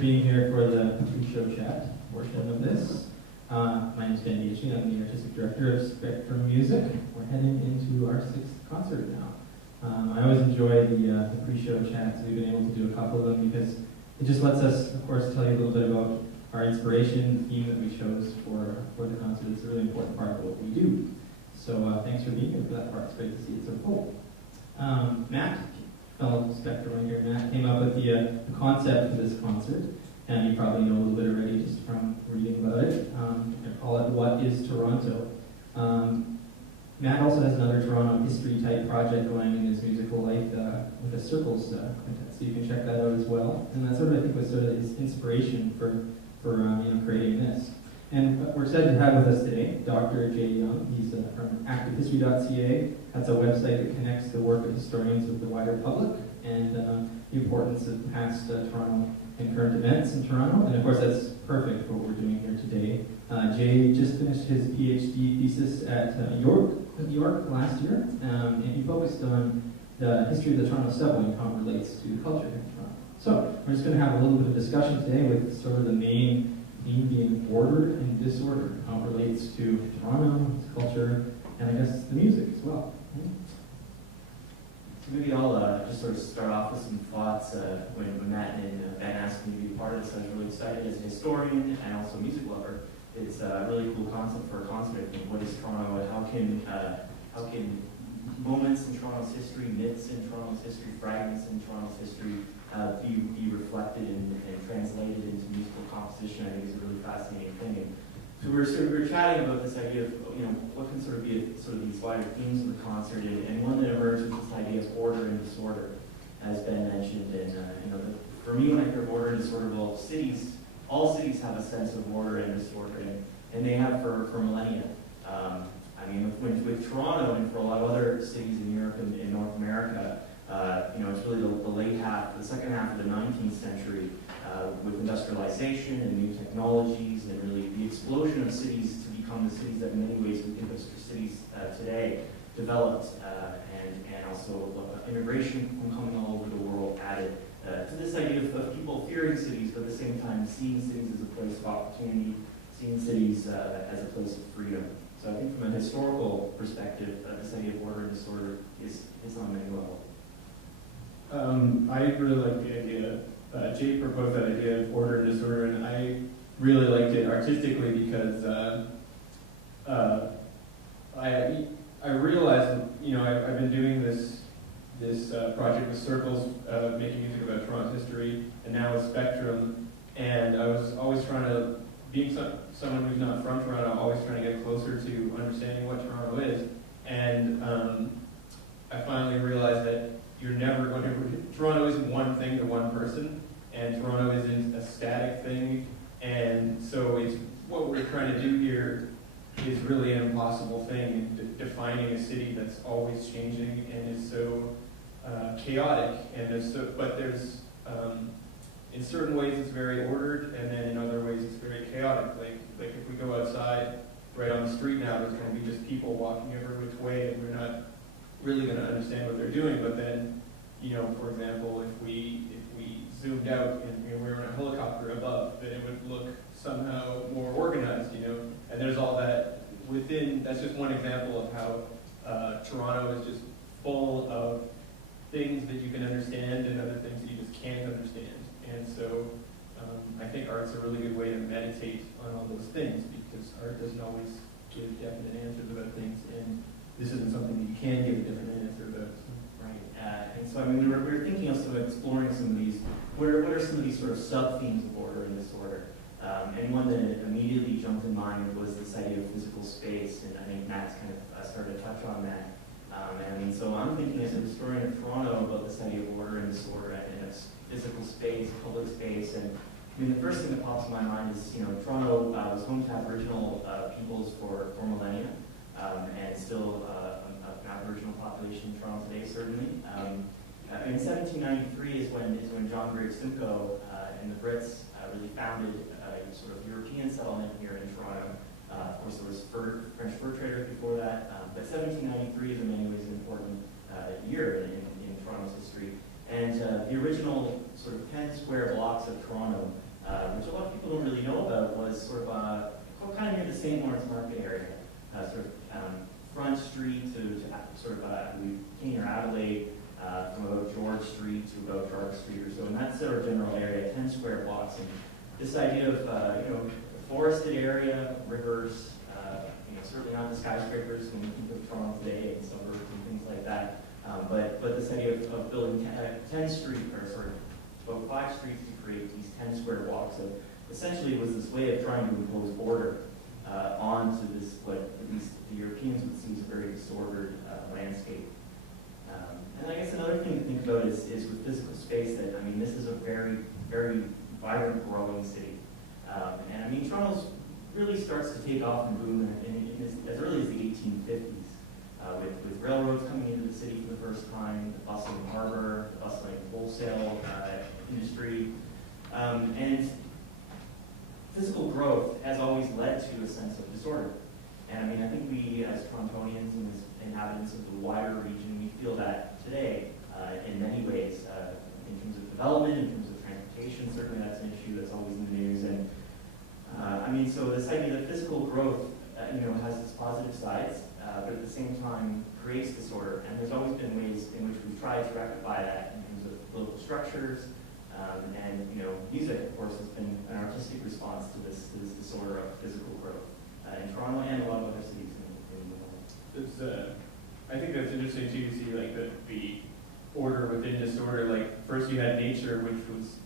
being here for the pre-show chat portion of this. My name is Dietschi. I'm the Artistic Director of Spectrum Music. We're heading into our 6th concert now. I always enjoy the pre-show chats. We've been able to do a couple of them because it just lets us, of course, tell you a little bit about our inspiration, the theme that we chose for the concert. It's a really important part of what we do. So thanks for being here for that part. It's great to see it so full. Matt, fellow Spectrum right here, Matt came up with the concept for this concert, and you probably know a little bit already just from reading about it. I call it What is Toronto? Matt also has another Toronto history type project going in his musical life with a Circles quintet, so you can check that out as well. And that's sort of, I think, was sort of his inspiration for creating this. And we're excited to have with us today Dr. Jay Young. He's from activehistory.ca. That's a website that connects the work of historians with the wider public and the importance of past Toronto and current events in Toronto. And of course, that's perfect for what we're doing here today. Jay just finished his PhD thesis at York last year, and he focused on the history of the Toronto subway and how it relates to culture in Toronto. So we're just going to have a little bit of discussion today with sort of the main theme being order and disorder, how it relates to Toronto, its culture, and I guess the music as well. So maybe I'll just sort of start off with some thoughts. When Matt and Ben asked me to be part of this, I was really excited as a historian and also a music lover. It's a really cool concept for a concert. I think, what is Toronto, and how can moments in Toronto's history, myths in Toronto's history, fragments in Toronto's history be reflected and translated into musical composition? I think is a really fascinating thing. And so we were chatting about this idea of what can sort of be sort of these wider themes of the concert, and one that emerged was this idea of order and disorder, as Ben mentioned. And for me, when I hear order and disorder, well, all cities have a sense of order and disorder, and they have for millennia. I mean, with Toronto and for a lot of other cities in Europe and in North America, it's really the second half of the 19th century, with industrialization and new technologies, and really the explosion of cities to become the cities that in many ways we think of as cities today developed, and also immigration from coming all over the world added to this idea of people fearing cities, but at the same time seeing cities as a place of opportunity, seeing cities as a place of freedom. So I think from a historical perspective, this idea of order and disorder is on many levels. I really like the idea. Jay proposed that idea of order and disorder, and I really liked it artistically because I realized, I've been doing this project with Circles, making music about Toronto history, and now with Spectrum, and I was always trying to, being someone who's not from Toronto, always trying to get closer to understanding what Toronto is, and I finally realized that you're never going to, Toronto isn't one thing to one person, and Toronto isn't a static thing, and so what we're trying to do here is really an impossible thing, defining a city that's always changing and is so chaotic, but there's in certain ways it's very ordered, and then in other ways it's very chaotic. Like if we go outside, right on the street now, there's going to be just people walking every which way, and we're not really going to understand what they're doing. But then, for example, if we zoomed out and we were in a helicopter above, then it would look somehow more organized, And there's all that within. That's just one example of how Toronto is just full of things that you can understand and other things that you just can't understand. And so I think art's a really good way to meditate on all those things, because art doesn't always give definite answers about things, and this isn't something that you can give a different answer about. Right. And so, I mean, we were thinking of sort of exploring some of these, what are some of these sort of sub-themes of order and disorder? And one that immediately jumped in mind was this idea of physical space, and I think Matt's kind of started to touch on that. So I'm thinking as a historian of Toronto about this idea of order and disorder and its physical space, public space, and I mean, the first thing that pops in my mind is, Toronto was home to Aboriginal peoples for millennia, and still an Aboriginal population in Toronto today, certainly. In 1793 is when John Graves Simcoe and the Brits really founded a sort of European settlement here in Toronto. Of course, there was French fur traders before that, but 1793 is in many ways an important year in Toronto's history. And the original sort of 10 square blocks of Toronto which a lot of people don't really know about, was sort of kind of near the St. Lawrence Market area, sort of Front Street to sort of King or Adelaide, from about George Street to about Dark Street or so, and that's our general area, 10 square blocks. And this idea of forested area, rivers, certainly not the skyscrapers when we think of Toronto today and suburbs and things like that, but this idea of building 10 street, or sort of about 5 streets to create these 10 square blocks. So essentially it was this way of trying to impose order onto this, what at least the Europeans would see as a very disordered landscape. And I guess another thing to think about is with physical space that, I mean, this is a very, very vibrant, growing city. And I mean, Toronto's really starts to take off and boom as early as the 1850s, with railroads coming into the city for the first time, the bustling harbor, the bustling wholesale industry. And physical growth has always led to a sense of disorder. And I mean, I think we as Torontonians and as inhabitants of the wider region, we feel that today in many ways, in terms of development, in terms of transportation. Certainly that's an issue that's always in the news. And I mean, so this idea that physical growth, has its positive sides, but at the same time creates disorder. And there's always been ways in which we've tried to rectify that in terms of political structures. And music, of course, has been an artistic response to this disorder of physical growth in Toronto and a lot of other cities in the world. I think that's interesting too, to see like the order within disorder. Like first you had nature, which was,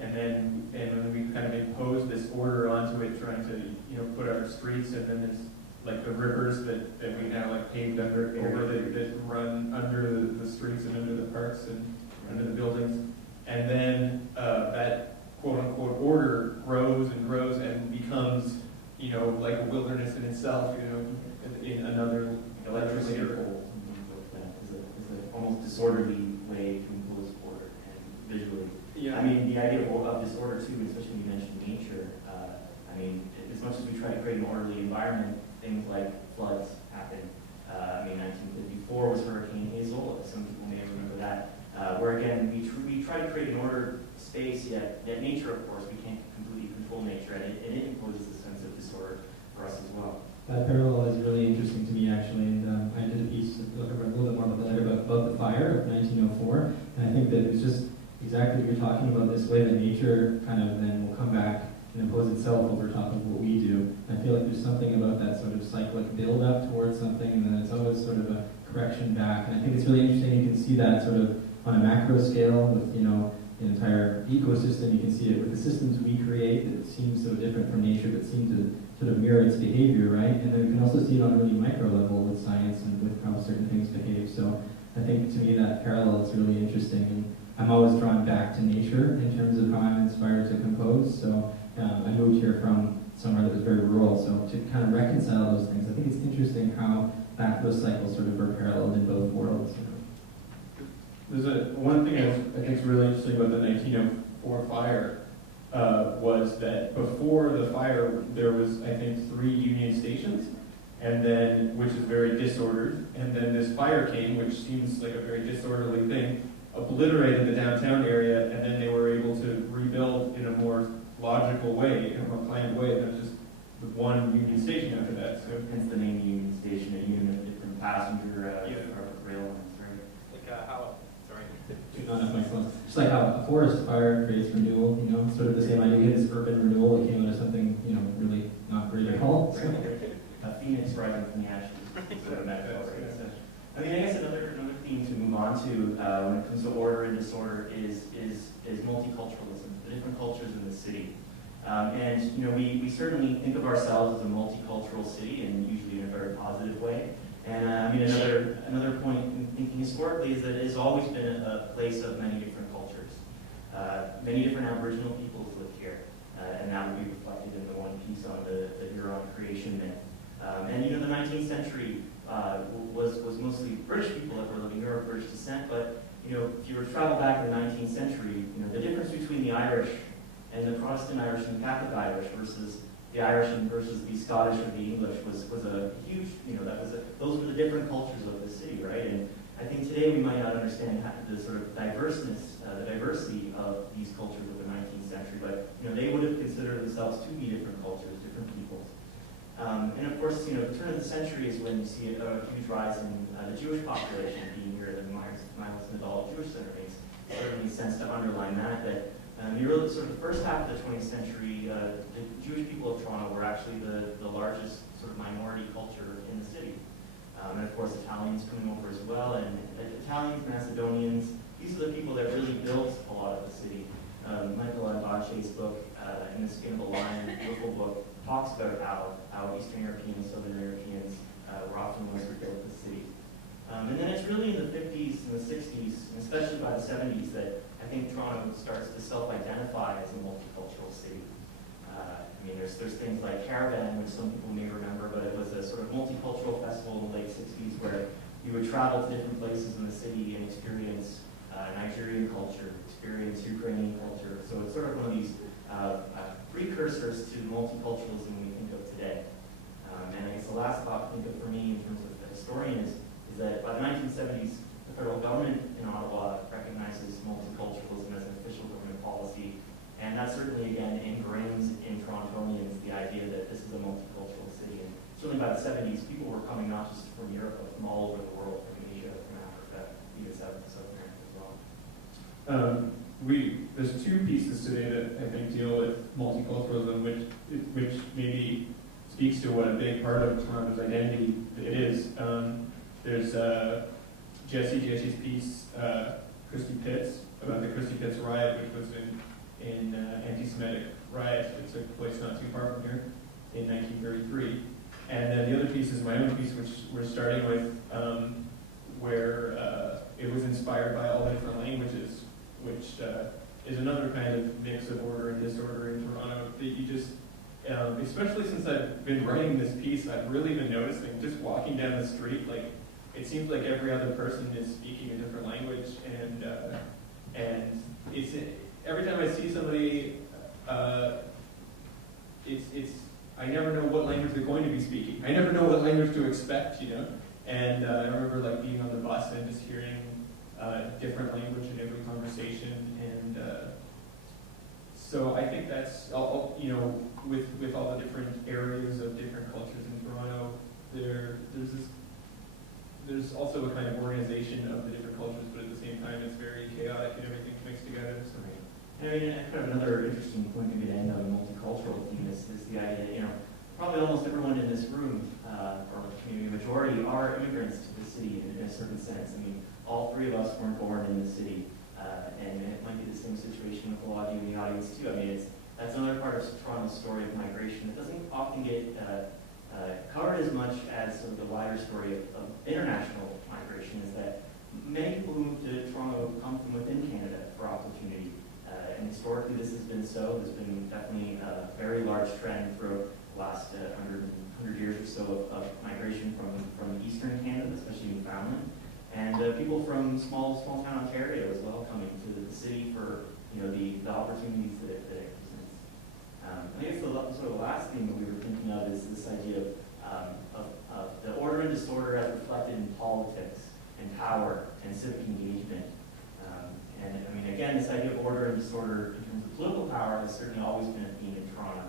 and when we kind of imposed this order onto it, trying to put our streets, and then there's like the rivers that we now like paved over that run under the streets and under the parks and under the buildings, and then that quote unquote order grows and grows and becomes like a wilderness in itself, in another Electricity or poles and things like that is a almost disorderly way to impose order and visually. Yeah. I mean, the idea of disorder too, especially when you mentioned nature. I mean, as much as we try to create an orderly environment, things like floods happen. I mean, 1954 was Hurricane Hazel. Some people may remember that. Where again, we try to create an ordered space, yet nature, of course, we can't completely control nature, and it imposes a sense of disorder for us as well. That parallel is really interesting to me, actually, and I did a piece a little bit more about the fire of 1904, and I think that it's just exactly what you're talking about, this way that nature kind of then will come back and impose itself over top of what we do. I feel like there's something about that sort of cyclic build-up towards something, and then it's always sort of a correction back, and I think it's really interesting. You can see that sort of on a macro scale with, the entire ecosystem. You can see it with the systems we create that seem so different from nature, but seem to sort of mirror its behavior, right? And then you can also see it on a really micro level with science and with how certain things behave. So I think to me that parallel is really interesting, and I'm always drawn back to nature in terms of how I'm inspired to compose. So I moved here from somewhere that was very rural, so to kind of reconcile those things, I think it's interesting how those cycles sort of are paralleled in both worlds. There's one thing I think is really interesting about the 1904 fire was that before the fire there was, I think, 3 Union stations, and then which is very disordered, and then this fire came, which seems like a very disorderly thing, obliterated the downtown area, and then they were able to rebuild in a more logical way, in a more planned way. There was just one Union station after that. So hence the name Union Station, a unit of different passenger rail lines, right? like how? Sorry. Just like how a forest fire creates renewal, sort of the same idea. You get this urban renewal that came out of something, really not great at all. So. A phoenix rising from the ashes, sort of metaphor. Right? So, I mean, I guess another theme to move on to when it comes to order and disorder is multiculturalism, the different cultures in the city. And we certainly think of ourselves as a multicultural city, and usually in a very positive way. And I mean, another point in thinking historically is that it has always been a place of many different cultures. Many different Aboriginal peoples live here, and that would be reflected in the one piece on the Huron creation myth. And the 19th century was mostly British people that were living here, of British descent. But if you were to travel back to the 19th century, the difference between the Irish and the Protestant Irish and Catholic Irish versus the Irish and versus the Scottish or the English was a huge, those were the different cultures of the city, right? And I think today we might not understand the sort of the diversity of these cultures of the 19th century, but they would have considered themselves to be different cultures, different peoples. And of course, the turn of the century is when you see a huge rise in the Jewish population being here. The Miles Nadal Jewish Center makes certainly sense to underline that. The early, sort of the first half of the 20th century, the Jewish people of Toronto were actually the largest sort of minority culture in the city. And of course, Italians coming over as well, and Italians, Macedonians, these are the people that really built a lot of the city. Michael Anbache's book, In the Skin of a Lion, a beautiful book, talks about how Eastern Europeans, Southern Europeans were often the ones who built the city. And then it's really in the 50s and the 60s, and especially by the 70s, that I think Toronto starts to self-identify as a multicultural city. There's things like Caravan, which some people may remember, but it was a sort of multicultural festival in the late 60s where you would travel to different places in the city and experience Nigerian culture, experience Ukrainian culture. So it's sort of one of these precursors to multiculturalism we think of today. And I guess the last thought to think of for me in terms of a historian is that by the 1970s, the federal government in Ottawa recognizes multiculturalism as an official government policy. And that certainly, again, ingrains in Torontonians the idea that this is a multicultural city. And certainly by the 70s, people were coming not just from Europe, but from all over the world, from Asia, from Africa, even South America as well. There's two pieces today that I think deal with multiculturalism, which maybe speaks to what a big part of Toronto's identity it is. There's Dietschi's piece, Christy Pitts, about the Christy Pitts riot, which was an anti-Semitic riot that took place not too far from here in 1933. And then the other piece is my own piece, which we're starting with, where it was inspired by all the different languages, which is another kind of mix of order and disorder in Toronto that you just, especially since I've been writing this piece, I've really been noticing just walking down the street, like it seems like every other person is speaking a different language, and it's every time I see somebody, I never know what language they're going to be speaking. I never know what language to expect, And I remember like being on the bus and just hearing different language in every conversation, and so I think that's with all the different areas of different cultures in Toronto, there's also a kind of organization of the different cultures, but at the same time it's very chaotic and everything mixed together. So. Kind of another interesting point to get end on the multicultural theme is the idea, probably almost everyone in this room, or maybe a majority, are immigrants to the city in a certain sense. All three of us weren't born in the city, and it might be the same situation with a lot of you in the audience too. That's another part of Toronto's story of migration that doesn't often get covered as much as sort of the wider story of international migration, is that many people who move to Toronto come from within Canada for opportunity. And historically this has been so. There's been definitely a very large trend throughout the last 100 years or so of migration from eastern Canada, especially Newfoundland, and people from small town Ontario as well coming to the city for the opportunities that it presents. I guess the last thing that we were thinking of is this idea of the order and disorder as reflected in politics and power and civic engagement. Again, this idea of order and disorder in terms of political power has certainly always been a theme in Toronto.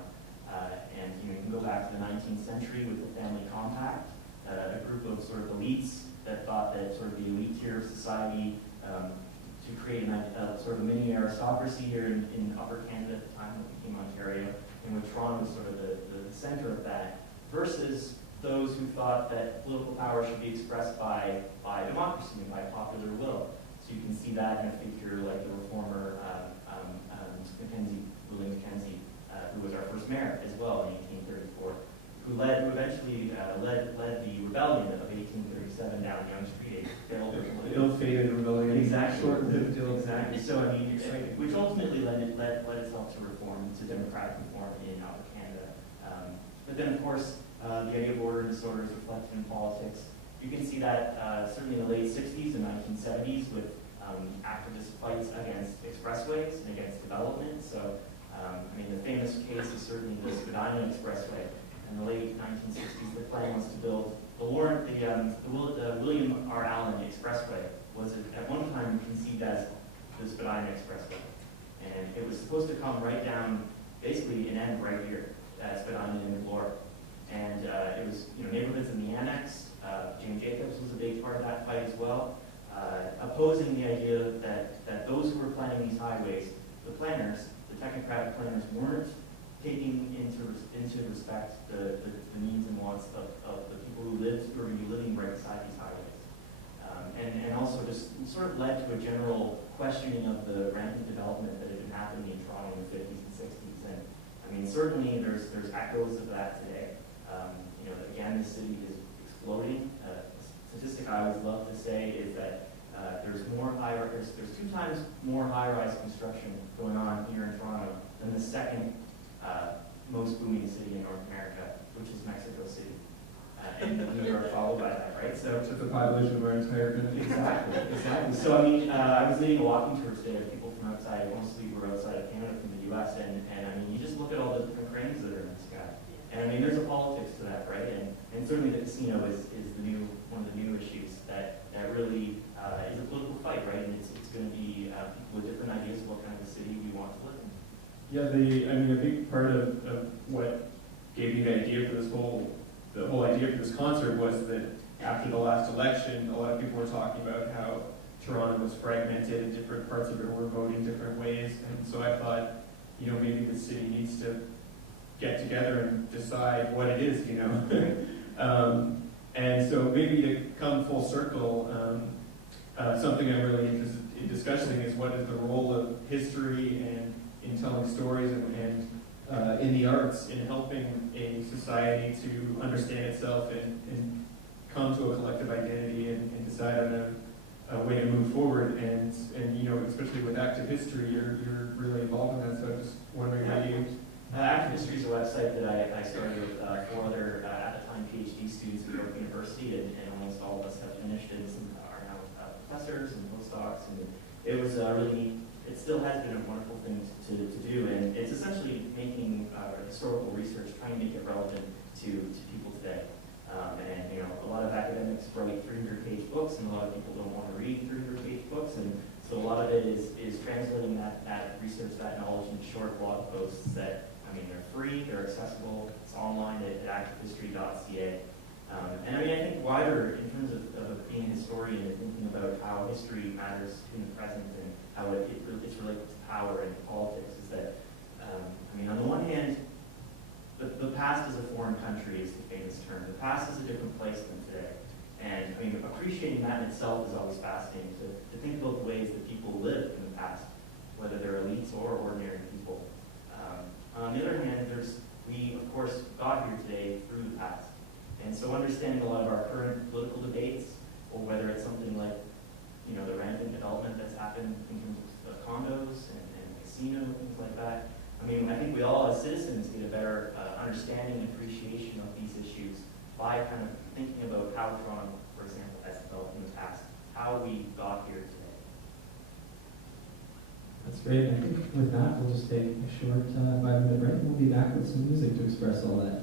You can go back to the 19th century with the Family Compact, a group of sort of elites that thought that sort of the elite tier of society to create a sort of mini aristocracy here in Upper Canada at the time that became Ontario, in which Toronto was sort of the center of that, versus those who thought that political power should be expressed by democracy and by popular will. So you can see that in a figure like the reformer William Mackenzie, who was our first mayor as well in 1834, who eventually led the rebellion of 1837 down Yonge Street, ill-fated rebellion. Exactly. Short-lived. Exactly. So which ultimately led itself to reform, to democratic reform in Upper Canada. But then, of course, the idea of order and disorder is reflected in politics. You can see that certainly in the late 60s and 1970s with activist fights against expressways and against development. So, the famous case is certainly the Spadina Expressway. In the late 1960s, the plan was to build the William R. Allen Expressway was at one time conceived as the Spadina Expressway. And it was supposed to come right down basically an end right here. It's been on in the floor. And it was, neighborhoods in the annex. Jane Jacobs was a big part of that fight as well, opposing the idea that those who were planning these highways, the planners, the technocratic planners, weren't taking into respect the needs and wants of the people who were going to be living right beside these highways. And also just sort of led to a general questioning of the rampant development that had been happening in Toronto in the 50s and 60s. And I mean, certainly there's echoes of that today. Again, the city is exploding. A statistic I always love to say is that there's 2 times more high-rise construction going on here in Toronto than the second most booming city in North America, which is Mexico City. And New York followed by that, right? So to the population of our entire country. Exactly. So I mean, I was leading a walking tour today of people from outside, mostly who were outside of Canada from the U.S. And I mean, you just look at all the different cranes that are in the sky. And I mean, there's a politics to that, right? And certainly the casino is one of the new issues that really is a political fight, right? And it's going to be people with different ideas of what kind of a city we want to live in. Yeah, a big part of what gave me the idea for the whole idea for this concert was that after the last election, a lot of people were talking about how Toronto was fragmented and different parts of it were voting different ways. And so I thought, maybe the city needs to get together and decide what it is, and so maybe to come full circle, something I'm really interested in discussing is what is the role of history and in telling stories and in the arts in helping a society to understand itself and come to a collective identity and decide on a way to move forward. And especially with active history, you're really involved in that. So I'm just wondering how you. Active History is a website that I started with 4 other, at the time, PhD students at York University, and almost all of us have finished, and some are now professors and postdocs, and it was really neat. It still has been a wonderful thing to do, and it's essentially making historical research, trying to make it relevant to people today. And a lot of academics write 300-page books, and a lot of people don't want to read 300-page books, and so a lot of it is translating that research, that knowledge into short blog posts that, they're free, they're accessible, it's online at activehistory.ca. And I think wider, in terms of being a historian and thinking about how history matters in the present and how it's related to power and politics, is that, on the one hand, the past is a foreign country is the famous term. The past is a different place than today. And appreciating that in itself is always fascinating, to think about the ways that people lived in the past, whether they're elites or ordinary people. On the other hand, we of course got here today through the past. And so understanding a lot of our current political debates, or whether it's something like, the rampant development that's happened in terms of condos and casino, things like that. I think we all as citizens get a better understanding and appreciation of these issues by kind of thinking about how Toronto, for example, has developed in the past, how we got here today. That's great. I think with that, we'll just take a short 5-minute break, and we'll be back with some music to express all that.